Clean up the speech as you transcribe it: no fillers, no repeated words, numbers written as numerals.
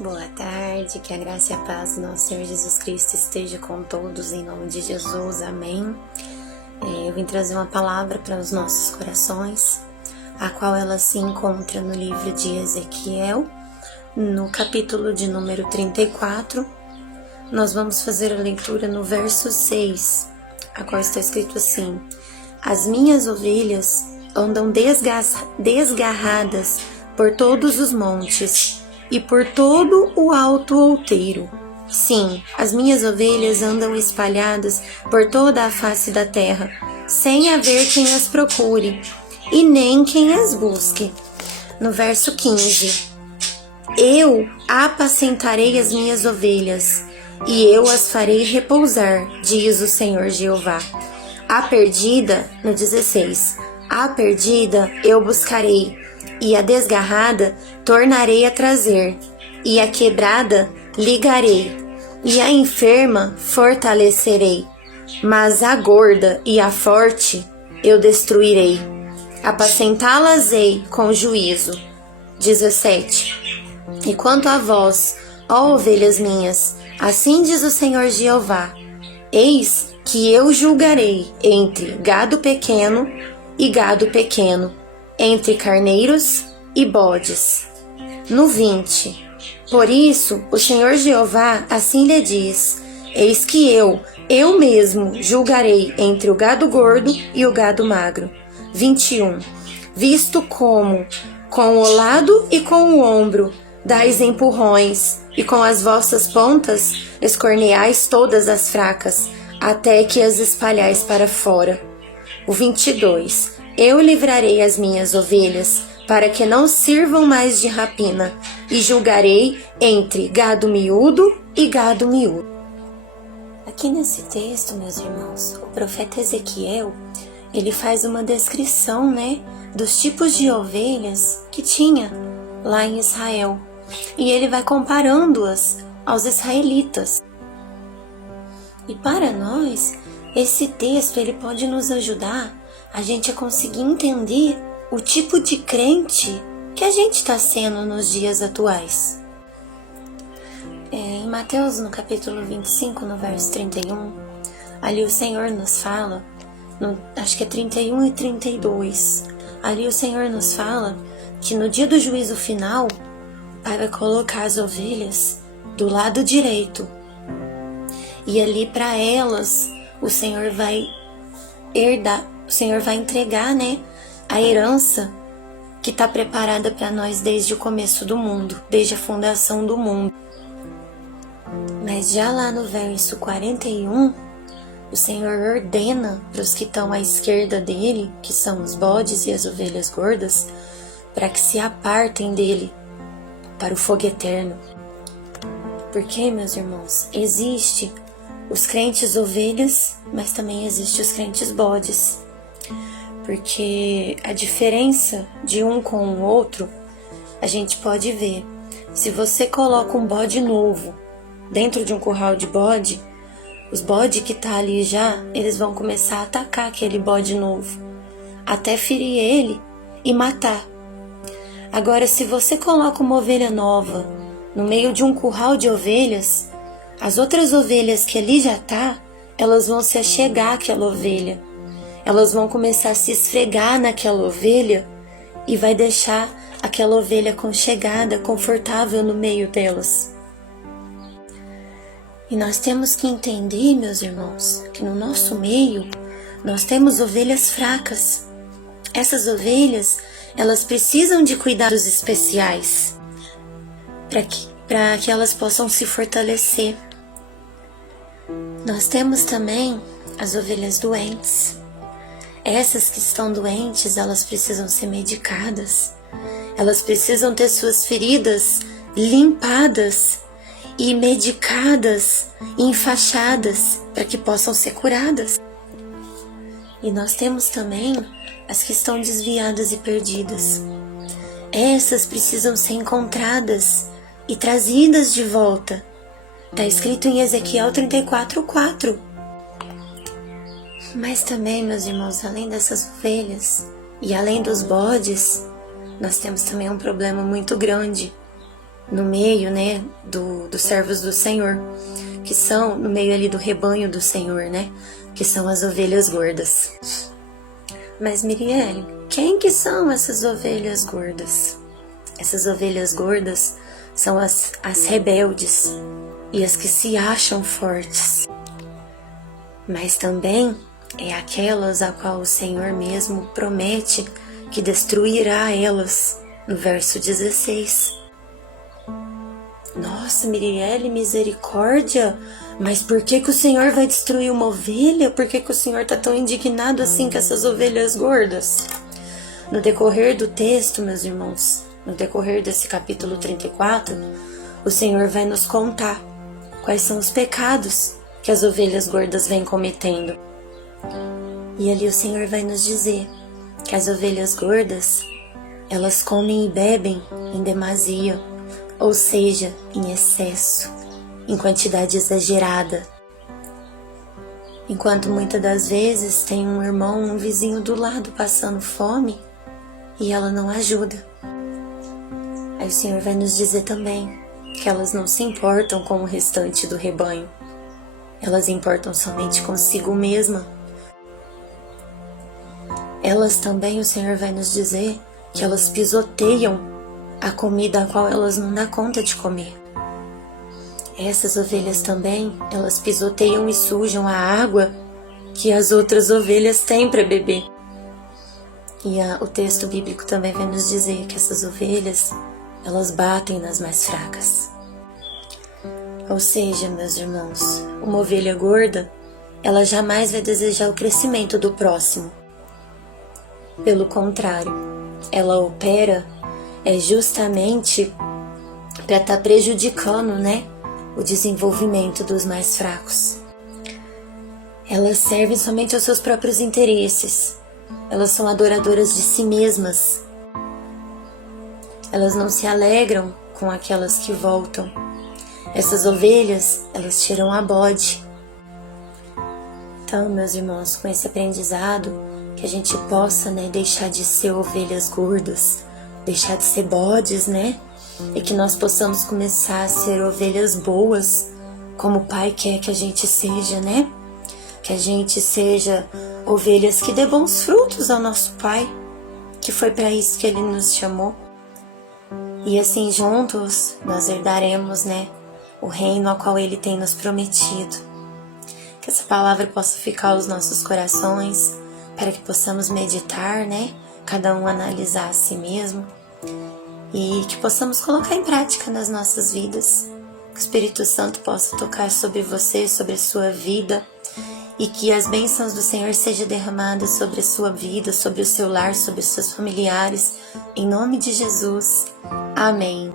Boa tarde, que a graça e a paz do nosso Senhor Jesus Cristo esteja com todos, em nome de Jesus, amém. Eu vim trazer uma palavra para os nossos corações, a qual ela se encontra no livro de Ezequiel, no capítulo de número 34. Nós vamos fazer a leitura no verso 6, a qual está escrito assim: As minhas ovelhas andam desgarradas por todos os montes e por todo o alto outeiro. Sim, as minhas ovelhas andam espalhadas por toda a face da terra, sem haver quem as procure, e nem quem as busque. No verso 15: Eu apacentarei as minhas ovelhas, e eu as farei repousar, diz o Senhor Jeová. A perdida, no 16, a perdida eu buscarei, e a desgarrada tornarei a trazer, e a quebrada ligarei, e a enferma fortalecerei, mas a gorda e a forte eu destruirei. Apacentá-las-ei com juízo. 17. E quanto a vós, ó ovelhas minhas, assim diz o Senhor Jeová: Eis que eu julgarei entre gado pequeno e gado pequeno, entre carneiros e bodes. No 20. Por isso, o Senhor Jeová assim lhe diz: Eis que eu mesmo julgarei entre o gado gordo e o gado magro. 21. Visto como, com o lado e com o ombro, dais empurrões, e com as vossas pontas escorneais todas as fracas, até que as espalhais para fora. O 22. Eu livrarei as minhas ovelhas, para que não sirvam mais de rapina, e julgarei entre gado miúdo e gado miúdo. Aqui nesse texto, meus irmãos, o profeta Ezequiel, ele faz uma descrição, dos tipos de ovelhas que tinha lá em Israel. E ele vai comparando-as aos israelitas. E para nós, esse texto ele pode nos ajudar a gente a conseguir entender o tipo de crente que a gente está sendo nos dias atuais. Em Mateus, no capítulo 25, no verso 31, ali o Senhor nos fala, acho que é 31 e 32, ali o Senhor nos fala que no dia do juízo final, o Pai vai colocar as ovelhas do lado direito. E ali para elas, o Senhor vai entregar, a herança que está preparada para nós desde o começo do mundo, desde a fundação do mundo. Mas já lá no verso 41, o Senhor ordena para os que estão à esquerda dele, que são os bodes e as ovelhas gordas, para que se apartem dele para o fogo eterno. Porque, meus irmãos, existe os crentes ovelhas, mas também existe os crentes bodes. Porque a diferença de um com o outro, a gente pode ver. Se você coloca um bode novo dentro de um curral de bode, os bodes que tá ali já, eles vão começar a atacar aquele bode novo, até ferir ele e matar. Agora, se você coloca uma ovelha nova no meio de um curral de ovelhas, as outras ovelhas que ali já tá, elas vão se achegar àquela ovelha. Elas vão começar a se esfregar naquela ovelha e vai deixar aquela ovelha aconchegada, confortável no meio delas. E nós temos que entender, meus irmãos, que no nosso meio nós temos ovelhas fracas. Essas ovelhas, elas precisam de cuidados especiais para que elas possam se fortalecer. Nós temos também as ovelhas doentes. Essas que estão doentes, elas precisam ser medicadas. Elas precisam ter suas feridas limpadas e medicadas, enfaixadas, para que possam ser curadas. E nós temos também as que estão desviadas e perdidas. Essas precisam ser encontradas e trazidas de volta. Está escrito em Ezequiel 34:4. Mas também, meus irmãos, além dessas ovelhas e além dos bodes, nós temos também um problema muito grande, no meio, né, dos servos do Senhor, que são no meio ali do rebanho do Senhor, né, que são as ovelhas gordas. Mas Mirielle, quem que são essas ovelhas gordas? Essas ovelhas gordas são as rebeldes e as que se acham fortes. Mas também é aquelas a qual o Senhor mesmo promete que destruirá elas, no verso 16. Nossa, Mirielle, misericórdia! Mas por que o Senhor vai destruir uma ovelha? Por que o Senhor está tão indignado assim com essas ovelhas gordas? No decorrer do texto, meus irmãos, no decorrer desse capítulo 34, o Senhor vai nos contar quais são os pecados que as ovelhas gordas vêm cometendo. E ali o Senhor vai nos dizer que as ovelhas gordas, elas comem e bebem em demasia, ou seja, em excesso, em quantidade exagerada. Enquanto muitas das vezes tem um irmão, um vizinho do lado passando fome e ela não ajuda. Aí o Senhor vai nos dizer também que elas não se importam com o restante do rebanho. Elas importam somente consigo mesma. Elas também, o Senhor vai nos dizer que elas pisoteiam a comida a qual elas não dão conta de comer. Essas ovelhas também, elas pisoteiam e sujam a água que as outras ovelhas têm para beber. E o texto bíblico também vai nos dizer que essas ovelhas, elas batem nas mais fracas. Ou seja, meus irmãos, uma ovelha gorda, ela jamais vai desejar o crescimento do próximo. Pelo contrário, ela opera justamente para estar prejudicando, né, o desenvolvimento dos mais fracos. Elas servem somente aos seus próprios interesses. Elas são adoradoras de si mesmas. Elas não se alegram com aquelas que voltam. Essas ovelhas, elas tiram a bode. Então, meus irmãos, com esse aprendizado, que a gente possa, né, deixar de ser ovelhas gordas, deixar de ser bodes, né? E que nós possamos começar a ser ovelhas boas, como o Pai quer que a gente seja, né? Que a gente seja ovelhas que dê bons frutos ao nosso Pai, que foi para isso que Ele nos chamou. E assim juntos nós herdaremos, né, o reino ao qual Ele tem nos prometido. Que essa palavra possa ficar aos nossos corações, para que possamos meditar, né, cada um analisar a si mesmo, e que possamos colocar em prática nas nossas vidas. Que o Espírito Santo possa tocar sobre você, sobre a sua vida, e que as bênçãos do Senhor sejam derramadas sobre a sua vida, sobre o seu lar, sobre os seus familiares, em nome de Jesus. Amém.